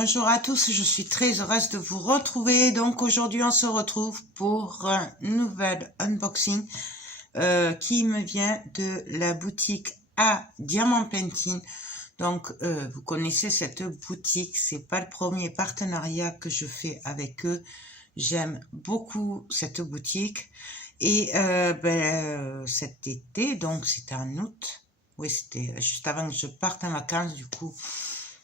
Bonjour à tous, je suis très heureuse de vous retrouver. Donc aujourd'hui on se retrouve pour un nouvel unboxing qui me vient de la boutique A Diamant Painting. Donc vous connaissez cette boutique, c'est pas le premier partenariat que je fais avec eux. J'aime beaucoup cette boutique et cet été, donc c'était en août, oui c'était juste avant que je parte en vacances du coup.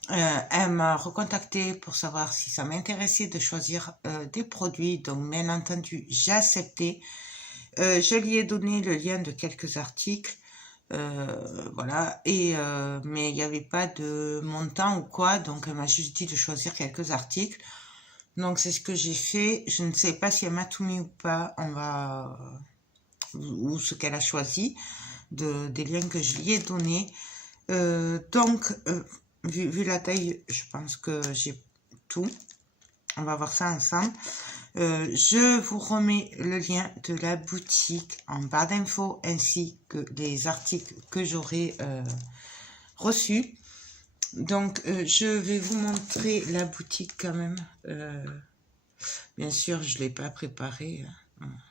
Elle m'a recontacté pour savoir si ça m'intéressait de choisir des produits. Donc, bien entendu, j'ai accepté. Je lui ai donné le lien de quelques articles. Voilà. Mais il n'y avait pas de montant ou quoi. Donc, elle m'a juste dit de choisir quelques articles. Donc, c'est ce que j'ai fait. Je ne sais pas si elle m'a tout mis ou pas. Ou ce qu'elle a choisi des liens que je lui ai donnés. Vu la taille, je pense que j'ai tout. On va voir ça ensemble. Je vous remets le lien de la boutique en barre d'infos ainsi que les articles que j'aurai reçus. Donc, je vais vous montrer la boutique quand même. Bien sûr, je ne l'ai pas préparée.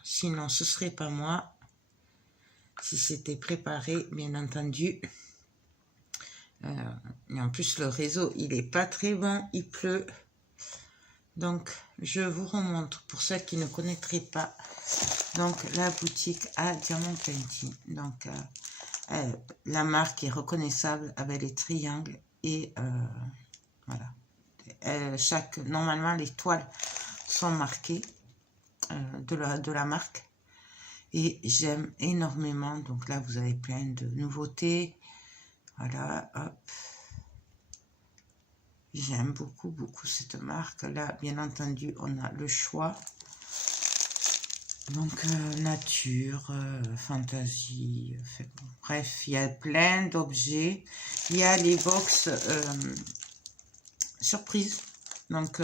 Sinon, ce ne serait pas moi. Si c'était préparé, bien entendu. Et en plus, le réseau, il est pas très bon, il pleut. Donc, je vous remontre pour ceux qui ne connaîtraient pas. Donc, la boutique A Diamant Painting. Donc, la marque est reconnaissable avec les triangles. Et voilà. Normalement, les toiles sont marquées de la marque. Et j'aime énormément. Donc là, vous avez plein de nouveautés. Voilà, hop. J'aime beaucoup cette marque. Là, bien entendu, on a le choix. Donc, nature, fantasy, bref, il y a plein d'objets. Il y a les box surprise. Donc,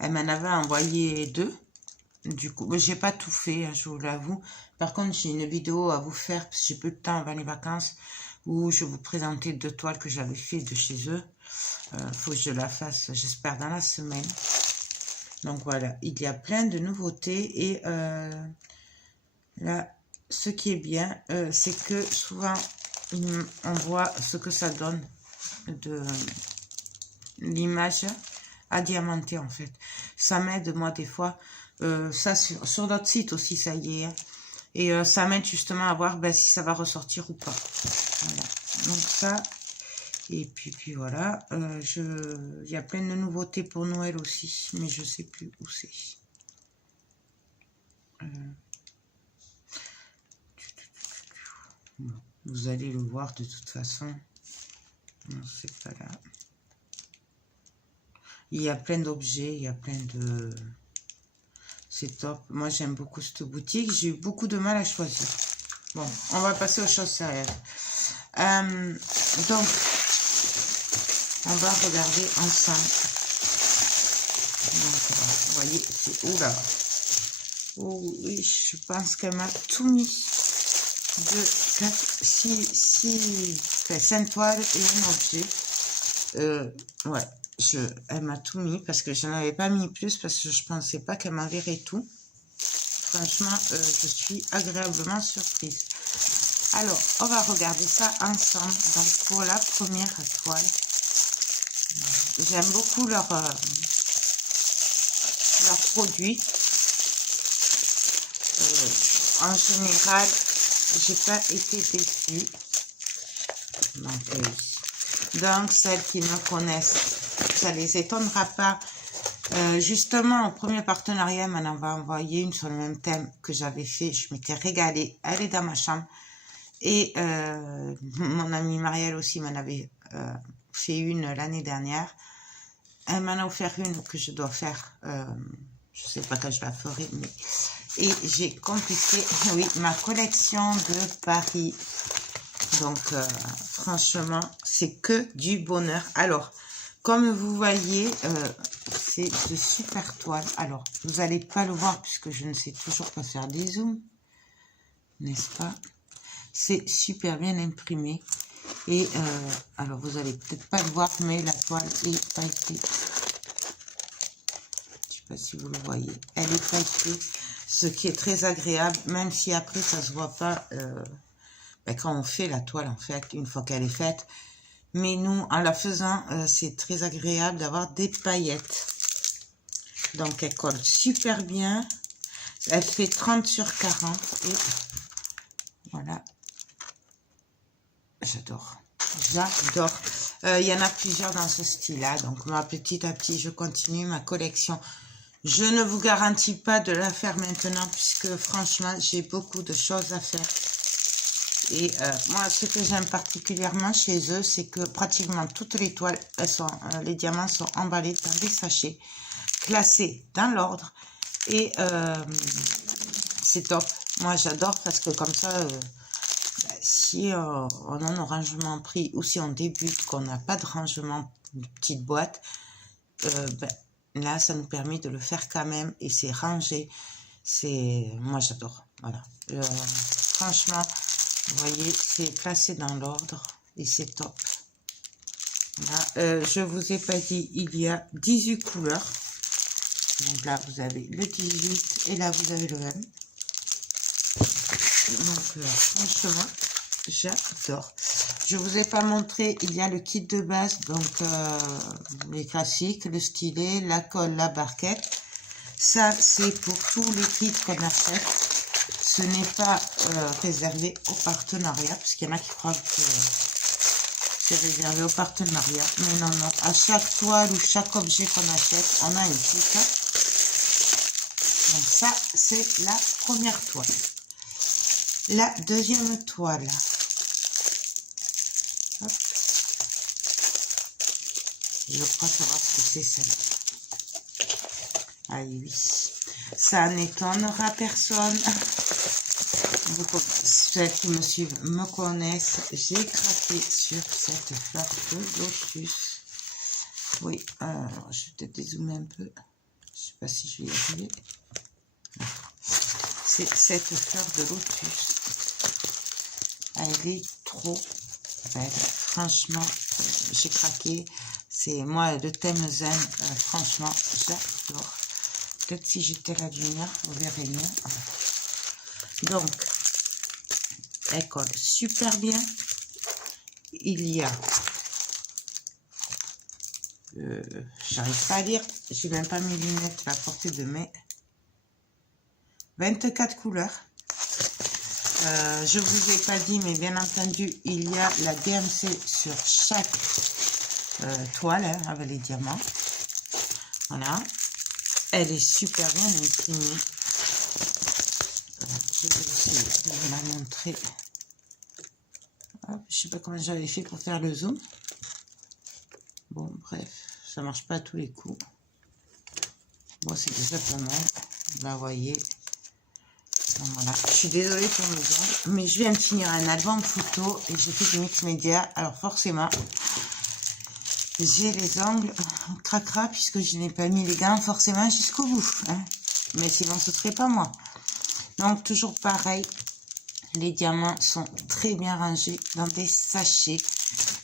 elle m'en avait envoyé 2. Du coup, j'ai pas tout fait, hein, je vous l'avoue. Par contre, j'ai une vidéo à vous faire, parce que j'ai peu de temps avant les vacances, où je vous présentais 2 toiles que j'avais fait de chez eux. Faut que je la fasse, j'espère, dans la semaine. Donc voilà, il y a plein de nouveautés. Et là, ce qui est bien, c'est que souvent, on voit ce que ça donne de l'image à diamanter, en fait. Ça m'aide, moi, des fois. Ça, sur d'autres sites aussi, ça y est. Hein. Et ça m'aide justement à voir si ça va ressortir ou pas. Voilà. Donc ça, et puis voilà. Il y a plein de nouveautés pour Noël aussi, mais je sais plus où c'est. Vous allez le voir de toute façon. Non, c'est pas là. Il y a plein d'objets, il y a plein de... C'est top. Moi, j'aime beaucoup cette boutique. J'ai eu beaucoup de mal à choisir. Bon, on va passer aux choses sérieuses. Donc, on va regarder ensemble. Donc, vous voyez, c'est... Oula. Oh oui, je pense qu'elle m'a tout mis. 2, 4, 6, 5 toiles et un objet. Ouais. Elle m'a tout mis parce que je n'avais pas mis plus parce que je pensais pas qu'elle m'enverrait tout. Franchement, je suis agréablement surprise. Alors, on va regarder ça ensemble. Donc, pour la première toile, j'aime beaucoup leurs produits. En général, j'ai pas été déçue. Donc, celles qui me connaissent, ça les étonnera pas. Justement, au premier partenariat, elle m'en avait envoyé une sur le même thème que j'avais fait. Je m'étais régalée. Elle est dans ma chambre. Et mon amie Marielle aussi m'en avait fait une l'année dernière. Elle m'en a offert une que je dois faire. Je sais pas quand je la ferai. Mais... Et j'ai complété, oui, ma collection de Paris. Donc, franchement, c'est que du bonheur. Alors, comme vous voyez, c'est de super toiles. Alors, vous n'allez pas le voir puisque je ne sais toujours pas faire des zooms. N'est-ce pas? C'est super bien imprimé. Et, alors, vous n'allez peut-être pas le voir, mais la toile est pailletée. pas si vous le voyez. Elle est taillée, ce qui est très agréable, même si après ça se voit pas quand on fait la toile, en fait, une fois qu'elle est faite. Mais nous, en la faisant, c'est très agréable d'avoir des paillettes. Donc, elle colle super bien. Elle fait 30 sur 40. Et voilà. J'adore. J'adore. Il y en a plusieurs dans ce style-là. Donc, moi, petit à petit, je continue ma collection. Je ne vous garantis pas de la faire maintenant, puisque franchement, j'ai beaucoup de choses à faire. Et moi, ce que j'aime particulièrement chez eux, c'est que pratiquement toutes les toiles, les diamants sont emballés dans des sachets, classés dans l'ordre. Et c'est top. Moi, j'adore parce que comme ça, si on a un rangement pris ou si on débute, qu'on n'a pas de rangement de petite boîte, là, ça nous permet de le faire quand même et c'est rangé. Moi, j'adore. Voilà. Franchement, vous voyez, c'est classé dans l'ordre et c'est top. Voilà. Je vous ai pas dit, il y a 18 couleurs. Donc là, vous avez le 18 et là, vous avez le M. Donc, franchement, j'adore. Je vous ai pas montré, il y a le kit de base, donc les classiques, le stylet, la colle, la barquette. Ça, c'est pour tous les kits qu'on achète. Ce n'est pas réservé au partenariat, parce qu'il y en a qui croient que c'est réservé au partenariat. Mais non, non. À chaque toile ou chaque objet qu'on achète, on a une kit. Donc ça, c'est la première toile. La deuxième toile. Hop. Je crois savoir ce que c'est celle-là. Ah oui. Ça n'étonnera personne. Ceux qui me suivent me connaissent. J'ai craqué sur cette fleur de lotus. Oui, je vais peut-être dézoomer un peu. Je ne sais pas si je vais y arriver. C'est cette fleur de lotus. Elle est trop belle. Franchement, j'ai craqué. C'est moi le thème zen. Franchement, j'adore. Peut-être si j'étais la lumière, vous verrez mieux. Donc, elle colle super bien. Il y a, j'arrive pas à lire, j'ai même pas mes lunettes à la portée de mes 24 couleurs. Je vous ai pas dit, mais bien entendu, il y a la DMC sur chaque toile avec les diamants. Voilà. Elle est super bien imprimée. Je vais essayer de vous la montrer. Hop, je sais pas comment j'avais fait pour faire le zoom. Bon, bref, ça marche pas à tous les coups. Bon, c'est déjà pas mal. Vous la voyez. Donc, voilà. Je suis désolée pour mes ongles, mais je viens de finir un album photo et j'ai fait du mix média. Alors forcément, j'ai les ongles cracra puisque je n'ai pas mis les gants forcément jusqu'au bout. Hein. Mais sinon, ce serait pas moi. Donc, toujours pareil. Les diamants sont très bien rangés dans des sachets.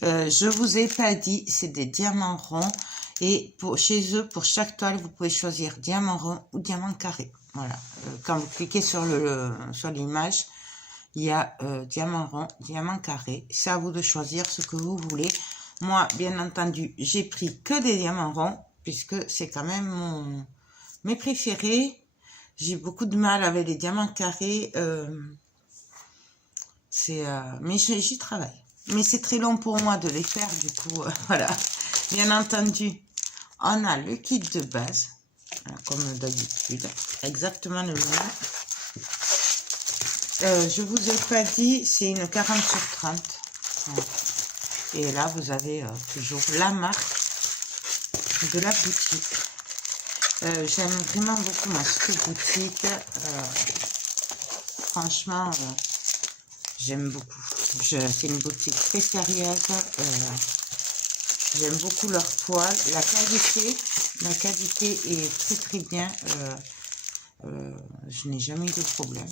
Je vous ai pas dit, c'est des diamants ronds. Et chez eux, pour chaque toile, vous pouvez choisir diamant rond ou diamant carré. Voilà. Quand vous cliquez sur l'image, il y a diamant rond, diamant carré. C'est à vous de choisir ce que vous voulez. Moi, bien entendu, j'ai pris que des diamants ronds, puisque c'est quand même mes préférés. J'ai beaucoup de mal avec les diamants carrés. Mais j'y travaille. Mais c'est très long pour moi de les faire, du coup, voilà. Bien entendu, on a le kit de base, comme d'habitude, exactement le même. Je vous ai pas dit, c'est une 40 sur 30. Et là, vous avez toujours la marque de la boutique. J'aime vraiment beaucoup ma petite boutique. Franchement, j'aime beaucoup. C'est une boutique très sérieuse. J'aime beaucoup leur toile. La qualité est très très bien. Je n'ai jamais eu de problème.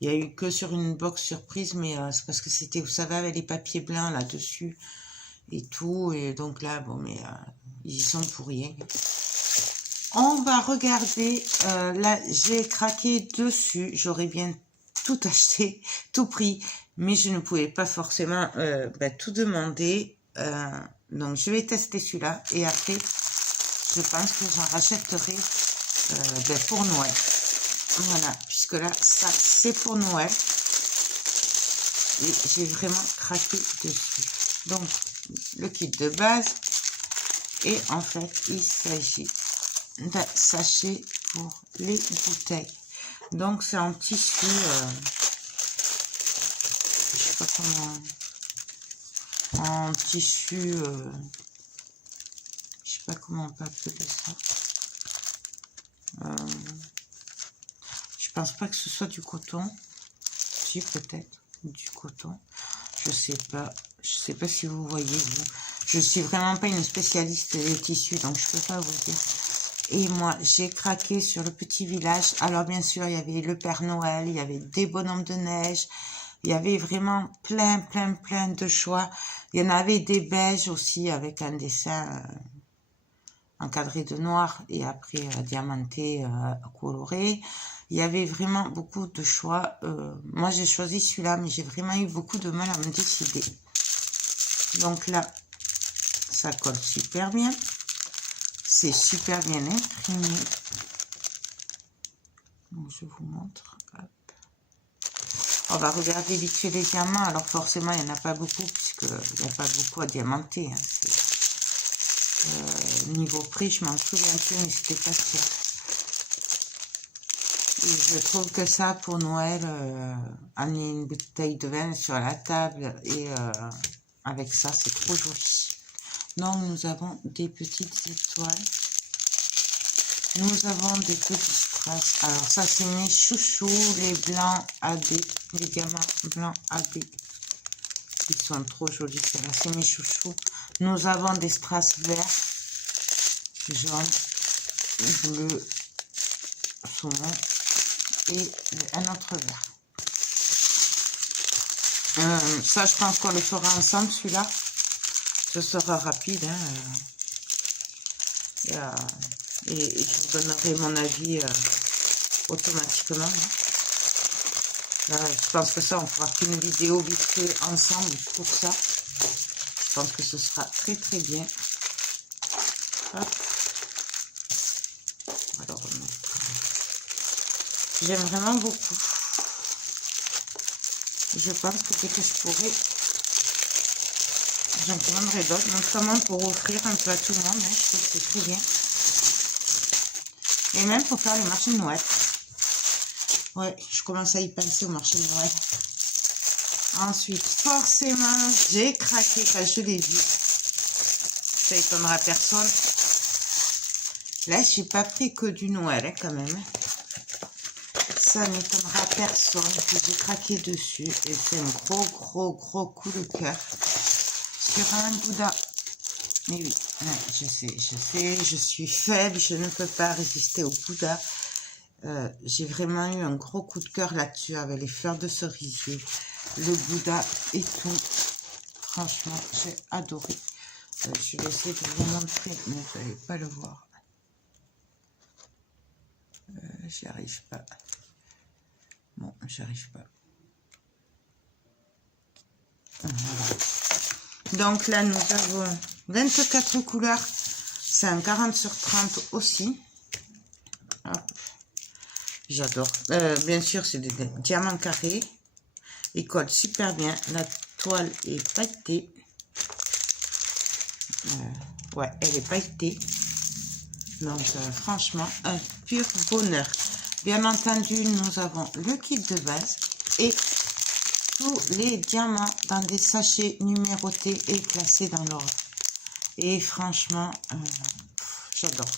Il n'y a eu que sur une box surprise, mais c'est parce que c'était, vous savez, avec les papiers blancs là-dessus et tout. Et donc là, bon, mais ils y sont pour rien. On va regarder, là j'ai craqué dessus, j'aurais bien tout acheté, tout pris, mais je ne pouvais pas forcément tout demander. Donc je vais tester celui-là et après je pense que j'en rachèterai pour Noël. Voilà, puisque là ça c'est pour Noël et j'ai vraiment craqué dessus. Donc le kit de base et en fait il s'agit d'un sachet pour les bouteilles. Donc c'est en tissu, je sais pas comment, en tissu, je sais pas comment on peut appeler ça. Je pense pas que ce soit du coton. Si, peut-être du coton. Je sais pas si vous voyez. Je suis vraiment pas une spécialiste des tissus, donc je peux pas vous dire. Et moi, j'ai craqué sur le petit village. Alors, bien sûr, il y avait le Père Noël, il y avait des bonhommes de neige. Il y avait vraiment plein de choix. Il y en avait des beiges aussi avec un dessin encadré de noir et après diamanté, coloré. Il y avait vraiment beaucoup de choix. Moi, j'ai choisi celui-là, mais j'ai vraiment eu beaucoup de mal à me décider. Donc là, ça colle super bien. C'est super bien imprimé. Donc, je vous montre. Hop. On va regarder vite fait les diamants. Alors forcément, il n'y en a pas beaucoup puisqu'il n'y a pas beaucoup à diamanter. Hein. Niveau prix, je m'en souviens plus, mais c'était pas cher. Et je trouve que ça, pour Noël, amener une bouteille de vin sur la table et avec ça, c'est trop joli. Donc, nous avons des petites étoiles. Nous avons des petits strass. Alors, ça, c'est mes chouchous, les blancs AD, les diamants blancs AD. Ils sont trop jolis, ceux-là. C'est mes chouchous. Nous avons des strass verts, jaunes, bleus, saumon et un autre vert. Ça, je pense qu'on le fera ensemble, celui-là. Ce sera rapide. Hein, et je vous donnerai mon avis automatiquement. Hein. Là, je pense que ça, on fera qu'une vidéo vite fait ensemble pour ça. Je pense que ce sera très bien. Hop. Alors, j'aime vraiment beaucoup. Je pense que dès que je pourrai, j'en commanderai d'autres, notamment pour offrir un peu à tout le monde. Hein. Je trouve que c'est très bien. Et même pour faire le marché de Noël. Ouais, je commence à y penser au marché de Noël. Ensuite, forcément, j'ai craqué quand je l'ai vu. Ça étonnera personne. Là, j'ai pas pris que du Noël, hein, quand même. Ça n'étonnera personne que j'ai craqué dessus. Et c'est un gros coup de cœur. Sur un Bouddha. Mais oui, ouais, je sais, je suis faible, je ne peux pas résister au Bouddha. J'ai vraiment eu un gros coup de cœur là-dessus avec les fleurs de cerisier, le Bouddha et tout. Franchement, j'ai adoré. Je vais essayer de vous montrer, mais vous n'allez pas le voir. J'y arrive pas. Bon, j'y arrive pas. Voilà. Donc là, nous avons 24 couleurs. C'est un 40 sur 30 aussi. Hop. J'adore. Bien sûr, c'est des diamants carrés. Ils collent super bien. La toile est pailletée. Ouais, elle est pailletée. Donc, franchement, un pur bonheur. Bien entendu, nous avons le kit de base et tous les diamants dans des sachets numérotés et classés dans l'ordre. Et franchement, j'adore.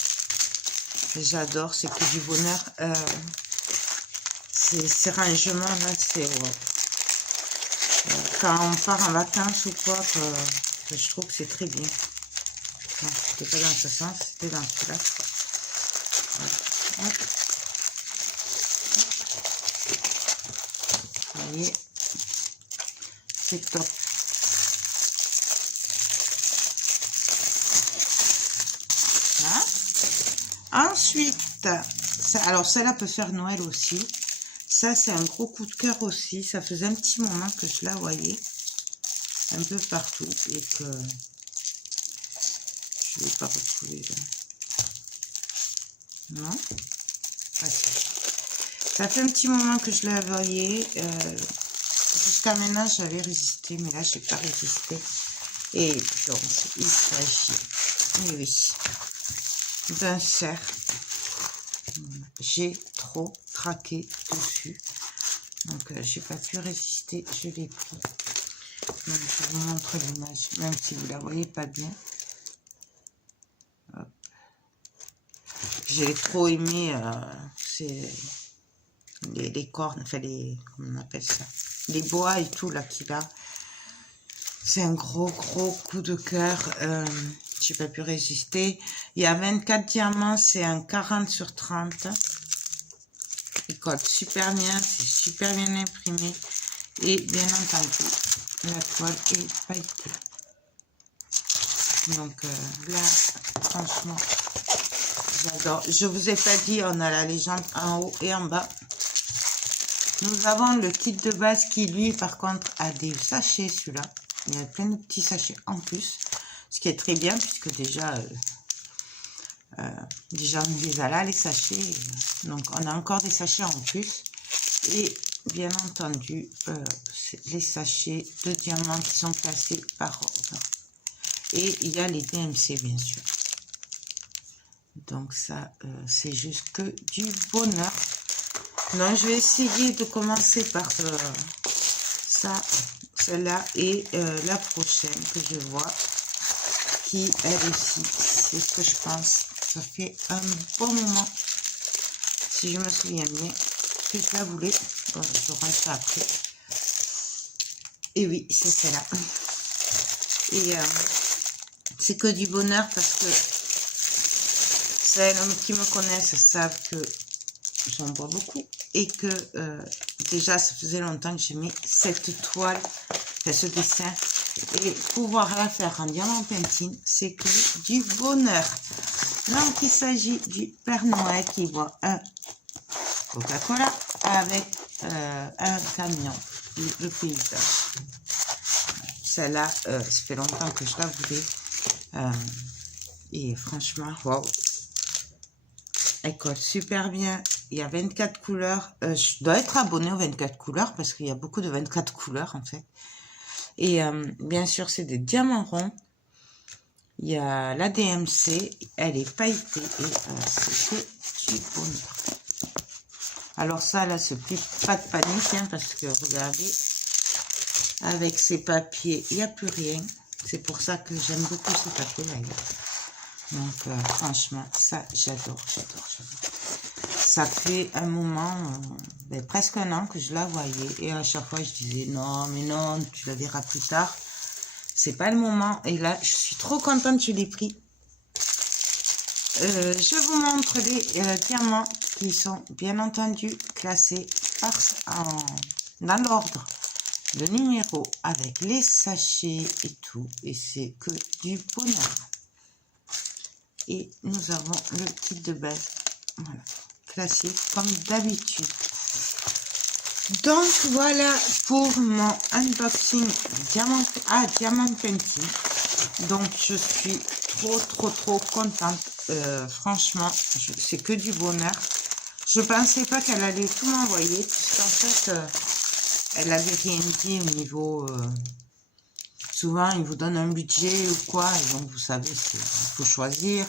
J'adore, c'est que du bonheur. Ces rangements-là, c'est... quand on part en vacances ou quoi, je trouve que c'est très bien. Non, c'était pas dans ce sens, c'était dans celui-là. Voilà. Vous voyez, c'est top. Hein? Ensuite, ça, alors celle-là peut faire Noël aussi. Ça, c'est un gros coup de cœur aussi. Ça faisait un petit moment que je la voyais un peu partout et que je ne vais pas retrouver là. Non, pas ça. Ça fait un petit moment que je la voyais. Jusqu'à maintenant, j'avais résisté, mais là, je n'ai pas résisté. Et donc, il s'agit, oui, d'un cerf. J'ai trop craqué dessus. Donc, j'ai pas pu résister. Je l'ai pris. Donc, je vous montre l'image, même si vous la voyez pas bien. Hop. J'ai trop aimé les cornes, enfin les, comment on appelle ça, les bois et tout là qu'il a. C'est un gros coup de cœur. J'ai pas pu résister. Il y a 24 diamants, c'est un 40 sur 30. Il colle super bien, c'est super bien imprimé. Et bien entendu, la toile est pailletée. Donc là, franchement, j'adore. Je vous ai pas dit, on a la légende en haut et en bas. Nous avons le kit de base qui, lui, par contre, a des sachets, celui-là. Il y a plein de petits sachets en plus. Ce qui est très bien, puisque déjà on les a là, les sachets. Donc, on a encore des sachets en plus. Et, bien entendu, les sachets de diamants qui sont classés par ordre. Et il y a les DMC, bien sûr. Donc, ça, c'est juste que du bonheur. Donc, je vais essayer de commencer par ça, celle-là et la prochaine que je vois, qui elle aussi, c'est ce que je pense. Ça fait un bon moment, si je me souviens bien, que je la voulais. Bon, je rentre ça après. Et oui, c'est celle-là. Et c'est que du bonheur parce que celles qui me connaissent savent que j'en bois beaucoup et que déjà ça faisait longtemps que j'aimais cette toile, ce dessin, et pouvoir la faire en diamant painting, c'est que du bonheur. Donc il s'agit du Père Noël qui boit un Coca-Cola avec un camion, le paysage. Celle-là, ça fait longtemps que je la voulais et franchement, waouh, elle colle super bien. Il y a 24 couleurs. Je dois être abonnée aux 24 couleurs parce qu'il y a beaucoup de 24 couleurs en fait. Et bien sûr, c'est des diamants ronds. Il y a la DMC. Elle est pailletée et c'est du bonheur. Alors ça, là, c'est plus pas de panique hein, parce que regardez, avec ces papiers, il n'y a plus rien. C'est pour ça que j'aime beaucoup ce papier d'ailleurs. Donc franchement, ça, j'adore. Ça fait un moment, presque un an que je la voyais. Et à chaque fois, je disais, non, mais non, tu la verras plus tard. C'est pas le moment. Et là, je suis trop contente, je l'ai pris. Je vous montre les diamants qui sont, bien entendu, classés dans l'ordre. Le numéro avec les sachets et tout. Et c'est que du bonheur. Et nous avons le kit de base. Voilà. Classique comme d'habitude. Donc voilà pour mon unboxing diamant painting. Donc je suis trop contente. Franchement, c'est que du bonheur. Je pensais pas qu'elle allait tout m'envoyer puisqu'en fait elle avait rien dit au niveau. Souvent ils vous donnent un budget ou quoi et donc vous savez il faut choisir.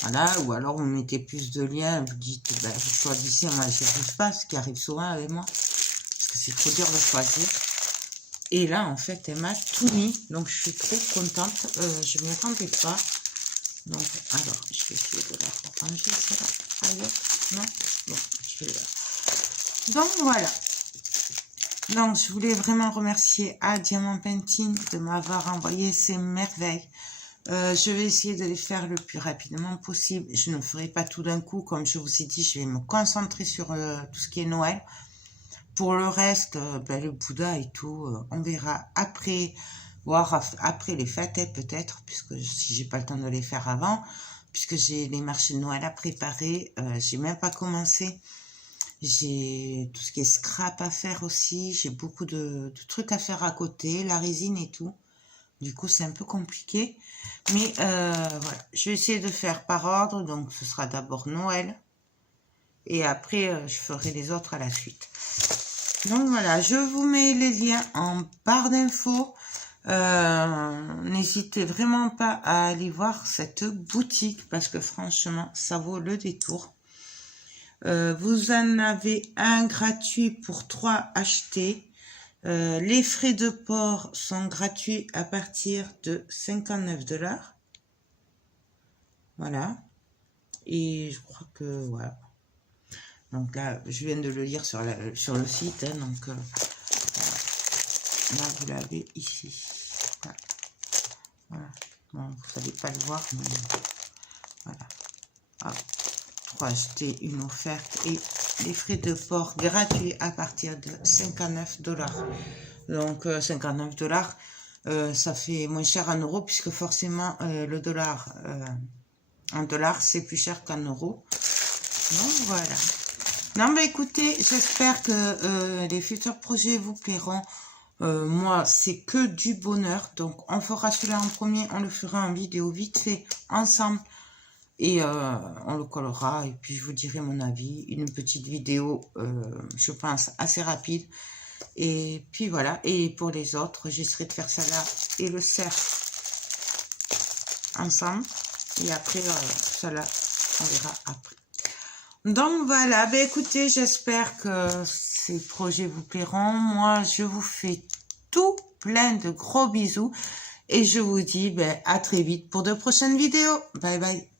Voilà, ou alors vous mettez plus de liens, vous dites, vous choisissez, moi je n'arrive pas, ce qui arrive souvent avec moi, parce que c'est trop dur de choisir. Et là, en fait, elle m'a tout mis, donc je suis trop contente, je ne m'y attendais pas. Donc, alors, je vais essayer de la ranger, celle-là, ailleurs, non, bon, je vais la... Donc, voilà. Donc, je voulais vraiment remercier à Diamant Painting de m'avoir envoyé ces merveilles. Je vais essayer de les faire le plus rapidement possible. Je ne ferai pas tout d'un coup. Comme je vous ai dit, je vais me concentrer sur tout ce qui est Noël. Pour le reste, le Bouddha et tout, on verra après, voire après les fêtes peut-être, puisque si j'ai pas le temps de les faire avant. puisque j'ai les marchés de Noël à préparer. J'ai même pas commencé. J'ai tout ce qui est scrap à faire aussi. J'ai beaucoup de trucs à faire à côté, la résine et tout. Du coup, c'est un peu compliqué. Mais voilà, je vais essayer de faire par ordre. Donc, ce sera d'abord Noël. Et après, je ferai les autres à la suite. Donc voilà, je vous mets les liens en barre d'infos. N'hésitez vraiment pas à aller voir cette boutique parce que franchement, ça vaut le détour. Vous en avez un gratuit pour 3 achetés. Les frais de port sont gratuits à partir de 59 $. Voilà. Et je crois que voilà. Donc là, je viens de le lire sur le site. Hein, donc là, vous l'avez ici. Voilà. Voilà. Bon, vous savez pas le voir, mais voilà. Hop. 3 achetés, une offerte et les frais de port gratuits à partir de 59 $. Donc 59 $, ça fait moins cher en euros puisque forcément le dollar en dollars c'est plus cher qu'en euros. Donc voilà. Non mais écoutez, j'espère que les futurs projets vous plairont. Moi c'est que du bonheur, donc on fera celui-là en premier, on le fera en vidéo vite fait ensemble. Et on le collera et puis je vous dirai mon avis. Une petite vidéo, je pense, assez rapide. Et puis voilà. Et pour les autres, j'essaierai de faire ça là et le cerf ensemble. Et après, ça là, on verra après. Donc voilà. Ben écoutez, j'espère que ces projets vous plairont. Moi, je vous fais tout plein de gros bisous. Et je vous dis à très vite pour de prochaines vidéos. Bye bye.